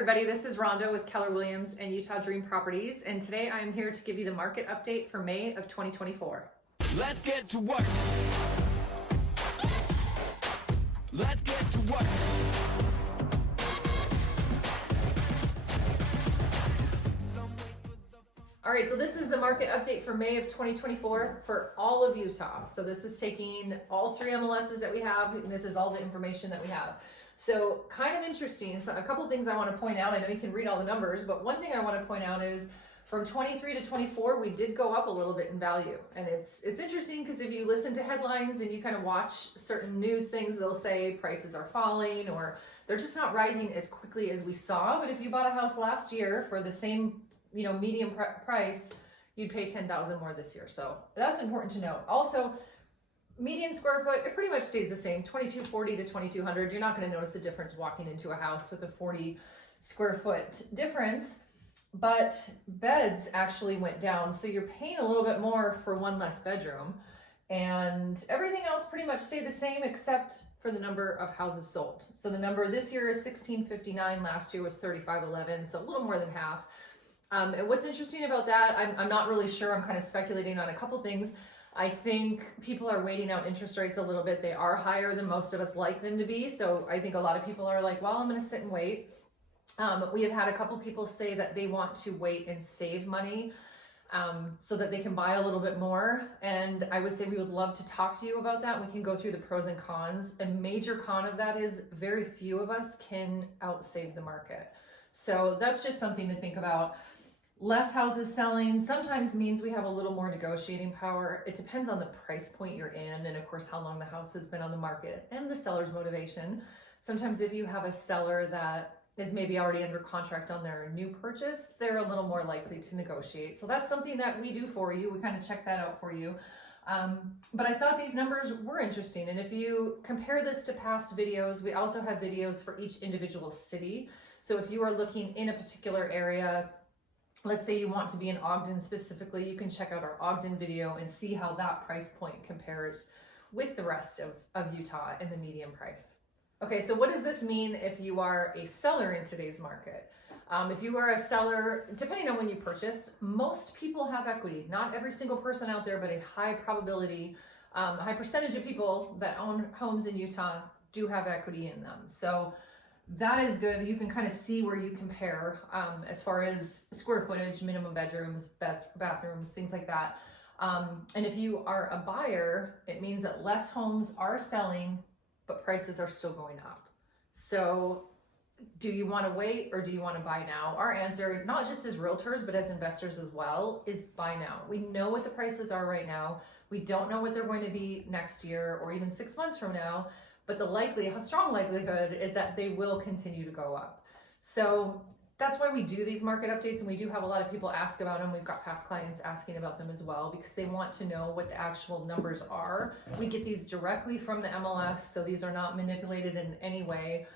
everybody, this is Rhonda with Keller Williams and Utah Dream Properties, and today I'm here to give you the market update for May of 2024. Let's get to work. Let's get to work. All right, so this is the market update for May of 2024 for all of Utah. So this is taking all 3 MLSs that we have, and this is all the information that we have. So kind of interesting, so a couple things I want to point out. I know you can read all the numbers, but one thing I want to point out is from 23 to 24, we did go up a little bit in value. And it's interesting because if you listen to headlines and you kind of watch certain news things, they'll say prices are falling or they're just not rising as quickly as we saw. But if you bought a house last year for the same, medium price, you'd pay $10,000 more this year. So that's important to note. Also, median square foot, it pretty much stays the same, 2240 to 2200. You're not going to notice a difference walking into a house with a 40 square foot difference, but beds actually went down. So you're paying a little bit more for one less bedroom, and everything else pretty much stayed the same except for the number of houses sold. So the number this year is 1659, last year was 3511, so a little more than half. And what's interesting about that, I'm not really sure, I'm kind of speculating on a couple things. I think people are waiting out interest rates a little bit. They are higher than most of us like them to be. So I think a lot of people are like, well, I'm going to sit and wait. We have had a couple people say that they want to wait and save money so that they can buy a little bit more. And I would say we would love to talk to you about that. We can go through the pros and cons. A major con of that is very few of us can outsave the market. So that's just something to think about. Less houses selling sometimes means we have a little more negotiating power. It depends on the price point you're in and of course how long the house has been on the market and the seller's motivation. Sometimes if you have a seller that is maybe already under contract on their new purchase, they're a little more likely to negotiate. So that's something that we do for you. We kind of check that out for you. But I thought these numbers were interesting. And if you compare this to past videos, we also have videos for each individual city. So if you are looking in a particular area, let's say you want to be in Ogden specifically, you can check out our Ogden video and see how that price point compares with the rest of Utah and the median price. Okay, so what does this mean if you are a seller in today's market? If you are a seller, depending on when you purchased, most people have equity. Not every single person out there, but a high probability, a high percentage of people that own homes in Utah do have equity in them. So that is good. You can kind of see where you compare as far as square footage, minimum bedrooms, bathrooms, things like that. And if you are a buyer, it means that less homes are selling, but prices are still going up. So do you want to wait or do you want to buy now? Our answer, not just as realtors, but as investors as well, is buy now. We know what the prices are right now. We don't know what they're going to be next year or even 6 months from now. But the strong likelihood is that they will continue to go up. So that's why we do these market updates, and we do have a lot of people ask about them. We've got past clients asking about them as well because they want to know what the actual numbers are. We get these directly from the MLS, so these are not manipulated in any way.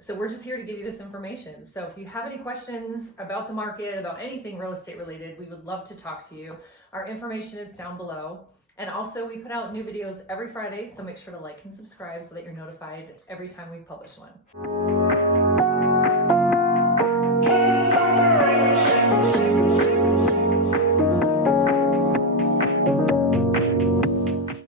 So we're just here to give you this information. So if you have any questions about the market, about anything real estate related, we would love to talk to you. Our information is down below. And also we put out new videos every Friday, so make sure to like and subscribe so that you're notified every time we publish one.